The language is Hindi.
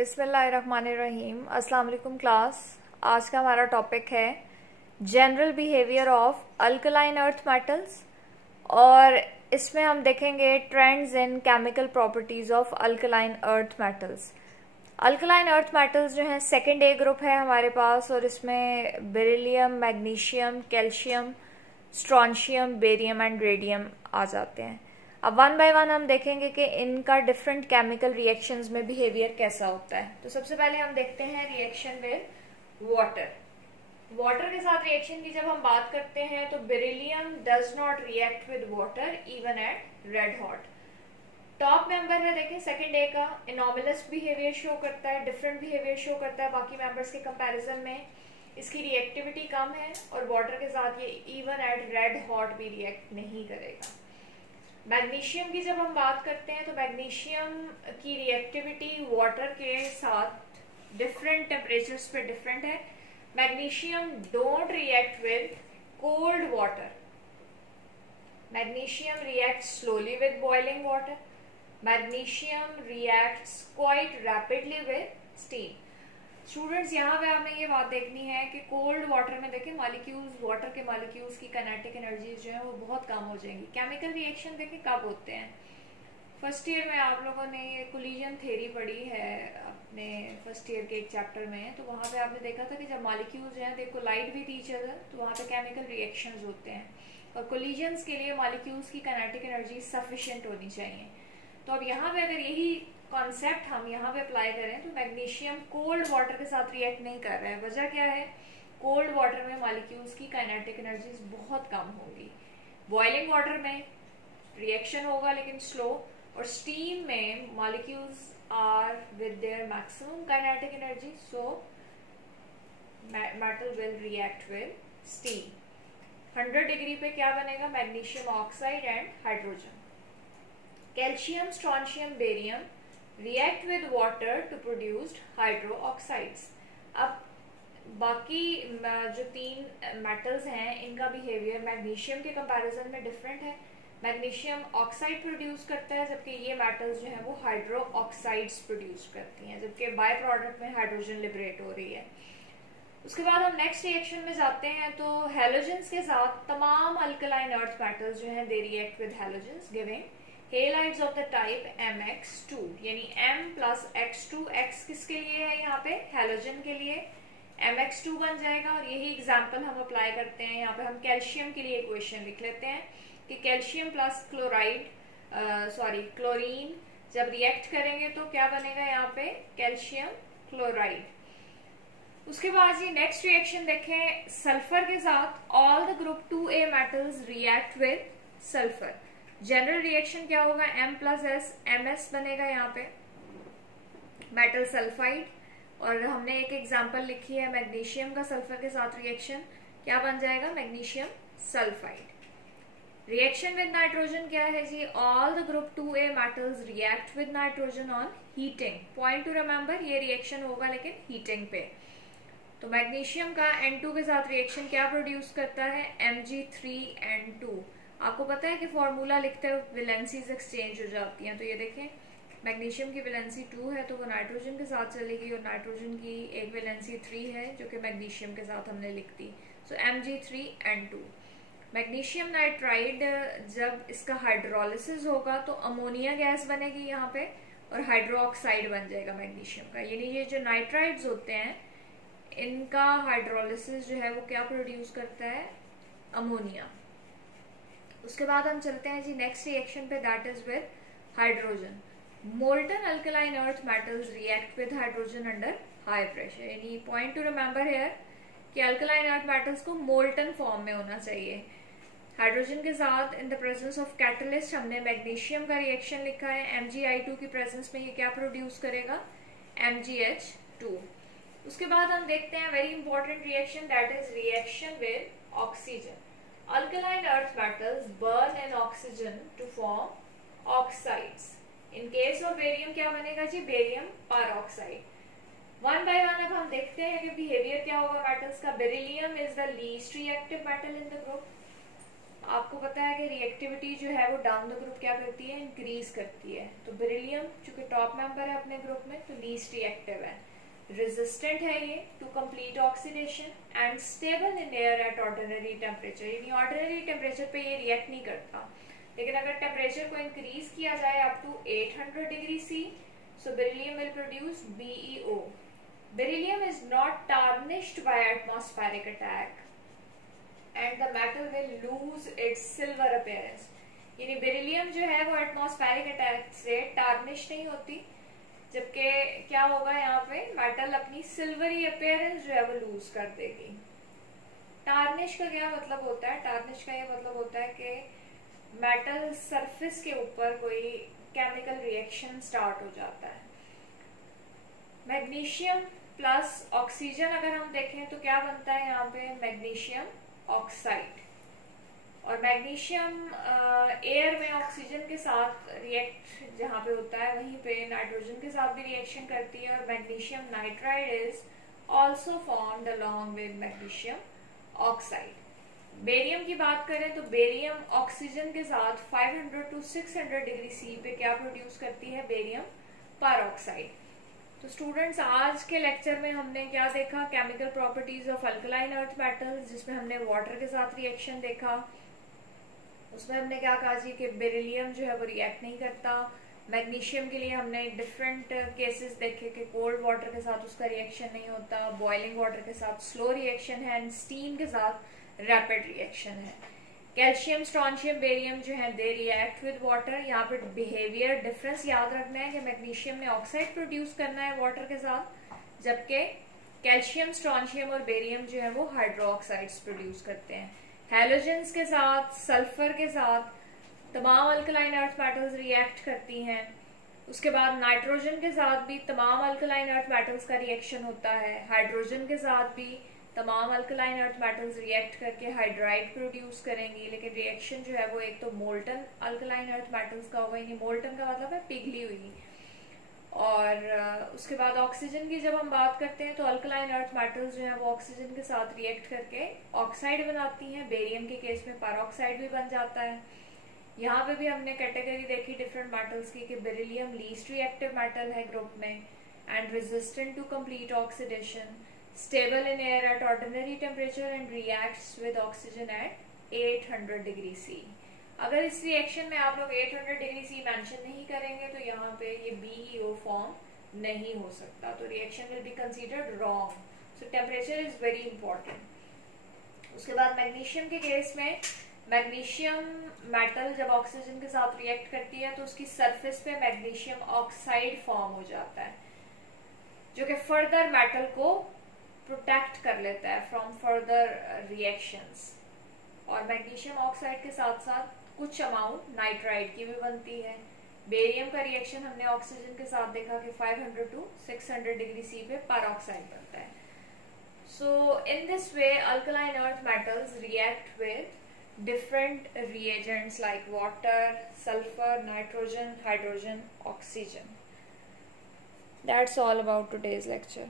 बिस्मिल्लाहिर्रहमानिर्रहीम। अस्सलाम वालेकुम क्लास। आज का हमारा टॉपिक है general behaviour of alkaline earth metals और इसमें हम देखेंगे trends in chemical properties of alkaline earth metals. Alkaline earth metals जो हैं सेकेंड ए ग्रुप है हमारे पास और इसमें beryllium, magnesium, calcium, strontium, barium and radium आ जाते हैं। अब वन बाय वन हम देखेंगे कि इनका डिफरेंट केमिकल रिएक्शंस में बिहेवियर कैसा होता है। तो सबसे पहले हम देखते हैं रिएक्शन विद वाटर। वाटर के साथ रिएक्शन की जब हम बात करते हैं तो beryllium does not react with water even at red hot. Top member है देखें सेकंड ए का, एनोमलस बिहेवियर शो करता है, डिफरेंट बिहेवियर शो करता है बाकी मेंबर्स के कंपैरिजन में। इसकी रिएक्टिविटी कम है और वाटर के साथ ये इवन एट रेड हॉट भी रिएक्ट नहीं करेगा। मैग्नीशियम की जब हम बात करते हैं तो मैग्नीशियम की रिएक्टिविटी वाटर के साथ डिफरेंट टेम्परेचर्स पे डिफरेंट है। Magnesium don't react with cold water. Magnesium react slowly with boiling water. Magnesium reacts quite rapidly with steam. Students यहाँ पे आपने ये बात देखनी है कि कोल्ड वाटर में देखें मॉलिक्यूल्स, वाटर के मॉलिक्यूल्स की काइनेटिक एनर्जीज जो है वो बहुत कम हो जाएंगी। केमिकल रिएक्शन देखें कब होते हैं। फर्स्ट ईयर में आप लोगों ने ये कोलिजन थ्योरी पढ़ी है अपने फर्स्ट ईयर के एक चैप्टर में, तो वहाँ पे आपने देखा था कि जब मॉलिक्यूल्स जो हैं दे कोलाइड विद ईच अदर तो वहाँ पे केमिकल रिएक्शंस होते हैं और कोलिजन्स के लिए मॉलिक्यूल्स की काइनेटिक एनर्जी सफिशिएंट होनी चाहिए। तो अब यहाँ पे अगर यही कॉन्सेप्ट हम यहाँ पे अप्लाई करें तो मैग्नीशियम कोल्ड वाटर के साथ रिएक्ट नहीं कर रहा है। वजह क्या है? कोल्ड वाटर में मॉलिक्यूल्स की काइनेटिक एनर्जीज बहुत कम होगी। बॉइलिंग वाटर में रिएक्शन होगा लेकिन स्लो, और स्टीम में molecules are with their maximum kinetic energy, so metal will react with steam. 100 degree पे क्या बनेगा? Magnesium oxide and hydrogen. Calcium, strontium, barium react with water to produce hydro oxides। अब बाकी जो तीन मेटल्स हैं इनका बिहेवियर मैग्नीशियम के कंपैरिजन में डिफरेंट है। मैग्नीशियम ऑक्साइड प्रोड्यूस करता है जबकि ये मेटल्स जो हैं वो हाइड्रो ऑक्साइड्स प्रोड्यूस करती हैं, जबकि बाय प्रोडक्ट में हाइड्रोजन लिबरेट हो रही है। उसके बाद हम नेक्स्ट रिएक्शन में जाते हैं तो हैलोजेंस के साथ तमाम अल्कलाइन अर्थ मेटल्स जो हैं they react with halogens giving halides of the type Mx2, यानी M प्लस X2। X किसके लिए है? यहाँ पे हैलोजन के लिए Mx2 बन जाएगा। और यही एग्जांपल हम अप्लाई करते हैं यहाँ पे। हम कैल्शियम के लिए इक्वेशन लिख लेते हैं कि कैल्शियम प्लस क्लोरीन जब रिएक्ट करेंगे तो क्या बनेगा यहाँ पे? Calcium chloride. उसके बाद ये नेक्स्ट रिएक्शन देखें सल्फर के साथ all the group 2A metals react with sulphur. General reaction क्या होगा? M प्लस एस, MS बनेगा यहाँ पे मेटल सल्फाइड। और हमने एक एग्जांपल लिखी है मैग्नीशियम का सल्फर के साथ रिएक्शन, क्या बन जाएगा? Magnesium sulphide. Reaction with nitrogen क्या है जी? All the group 2A metals react with nitrogen on heating. Point to remember, ये रिएक्शन होगा लेकिन हीटिंग पे। तो मैग्नीशियम का N2 के साथ रिएक्शन क्या प्रोड्यूस करता है? Mg3N2। आपको पता है कि फॉर्मूला लिखते हुए वैलेंसीज एक्सचेंज हो जाती हैं। तो ये देखें मैग्नीशियम की वैलेंसी 2 है तो वो नाइट्रोजन के साथ चलेगी और नाइट्रोजन की एक वैलेंसी 3 है जो कि मैग्नीशियम के साथ हमने लिख दी। सो Mg3N2। मैग्नीशियम नाइट्राइड जब इसका हाइड्रोलिसिस होगा तो अमोनिया गैस बनेगी यहाँ पे और हाइड्रोक्साइड बन जाएगा मैग्नीशियम का। यानी ये जो नाइट्राइड्स होते हैं इनका हाइड्रोलिसिस जो है वो क्या प्रोड्यूस करता है? अमोनिया। उसके बाद हम चलते हैं जी नेक्स्ट रिएक्शन पे, that is with hydrogen. Molten alkaline earth metals react with hydrogen under high pressure. यानी पॉइंट टू रिमेंबर हियर कि अल्कलाइन अर्थ मेटल्स को मोल्टन फॉर्म में होना चाहिए। हाइड्रोजन के साथ in the presence of catalyst हमने मैग्नीशियम का रिएक्शन लिखा है। Mgi2 की प्रेजेंस में ये क्या प्रोड्यूस करेगा? MgH2। उसके बाद हम देखते हैं very important reaction, that is reaction with oxygen. Alkaline earth metals burn in oxygen to form oxides. In case of barium क्या बनेगा जी? Barium peroxide. One by one अब हम देखते हैं कि बिहेवियर क्या होगा मेटल्स का। Beryllium is the least reactive metal in the group. आपको पता है कि रिएक्टिविटी जो है वो डाउन द ग्रुप क्या करती है, इंक्रीज करती है। तो बेरिलियम चूंकि टॉप मेंबर है अपने ग्रुप में तो लीस्ट रिएक्टिव है, रेजिस्टेंट है ये to complete oxidation and stable in air at ordinary temperature, यानी ऑर्डिनरी टेम्परेचर पे ये रिएक्ट नहीं करता। लेकिन अगर टेम्परेचर को इंक्रीज किया जाए up to 800 degree C, so beryllium will produce BeO। Beryllium is not tarnished by atmospheric attack and the metal will lose its silver appearance, यानी बेरिलियम जो है वो एटमॉस्फेरिक अटैक से टार्निश नहीं होती, जबकि क्या होगा यहाँ पे मेटल अपनी सिल्वरी अपीयरेंस जो है वो लूज कर देगी। टार्निश का क्या मतलब होता है, टार्निश का ये मतलब होता है कि मेटल सरफेस के ऊपर कोई केमिकल रिएक्शन स्टार्ट हो जाता है। मैग्नीशियम प्लस ऑक्सीजन अगर हम देखें तो क्या बनता है यहाँ पे, मैग्नीशियम ऑक्साइड। और मैग्नीशियम एयर में ऑक्सीजन के साथ रिएक्ट जहाँ पे होता है वहीं पे नाइट्रोजन के साथ भी रिएक्शन करती है, और magnesium nitride is also formed along with magnesium oxide. Barium की बात करें तो बेरियम ऑक्सीजन के साथ 500 to 600 डिग्री सी पे क्या प्रोड्यूस करती है, बेरियम पर ऑक्साइड। तो स्टूडेंट्स आज के लेक्चर में हमने क्या देखा, chemical properties of alkaline earth metals, जिसमें हमने वाटर के साथ रिएक्शन देखा। उसमें हमने क्या कहा जी कि बेरिलियम जो है वो रिएक्ट नहीं करता। मैग्नीशियम के लिए हमने डिफरेंट केसेस देखे कि कोल्ड वाटर के साथ उसका रिएक्शन नहीं होता, बॉइलिंग वाटर के साथ स्लो रिएक्शन है एंड स्टीम के साथ रैपिड रिएक्शन है। कैल्शियम, स्ट्रॉन्शियम, बेरियम जो है दे रिएक्ट विद वाटर। यहाँ पे बिहेवियर डिफरेंस याद रखना है कि मैग्नीशियम ने ऑक्साइड प्रोड्यूस करना है वाटर के साथ, जबकि कैल्शियम, स्ट्रॉन्शियम और बेरियम जो है वो हाइड्रोक्साइड्स प्रोड्यूस करते हैं। हैलोजेंस के साथ, सल्फर के साथ तमाम अल्कलाइन अर्थ मेटल्स रिएक्ट करती हैं। उसके बाद नाइट्रोजन के साथ भी तमाम अल्कलाइन अर्थ मेटल्स का रिएक्शन होता है। हाइड्रोजन के साथ भी तमाम अल्कलाइन अर्थ मेटल्स रिएक्ट करके हाइड्राइड प्रोड्यूस करेंगी, लेकिन रिएक्शन जो है वो एक तो मोल्टन अल्कलाइन अर्थ मेटल्स का होगा, यानी मोल्टन का मतलब है पिघली हुई। और उसके बाद ऑक्सीजन की जब हम बात करते हैं तो अल्कलाइन अर्थ मेटल्स जो है वो ऑक्सीजन के साथ रिएक्ट करके ऑक्साइड बनाती हैं। बेरियम के केस में परऑक्साइड भी बन जाता है। यहाँ पे भी हमने कैटेगरी देखी डिफरेंट मेटल्स की कि बेरिलियम लीस्ट रिएक्टिव मेटल है ग्रुप में and resistant to complete oxidation, stable in air at ordinary temperature and reacts with oxygen at 800 degree C. अगर इस रिएक्शन में आप लोग 800 डिग्री सी मेंशन नहीं करेंगे तो यहाँ पे ये BeO फॉर्म नहीं हो सकता, तो reaction will be considered wrong. So temperature is very important. उसके बाद मैग्नीशियम के केस में मैग्नीशियम मेटल जब ऑक्सीजन के साथ रिएक्ट करती है तो उसकी सरफेस पे मैग्नीशियम ऑक्साइड फॉर्म हो जाता है, जो कि फर्दर मेटल को प्रोटेक्ट कर लेता है फ्रॉम फर्दर रिएक्शंस। और मैग्नीशियम ऑक्साइड के साथ साथ कुछ अमाउंट नाइट्राइड की भी बनती है। बेरियम का रिएक्शन हमने ऑक्सीजन के साथ देखा कि 500 to 600 डिग्री सी पे परऑक्साइड बनता है। So in this way alkaline earth metals react with different reagents like water, sulfur, nitrogen, hydrogen, oxygen. That's all about today's lecture.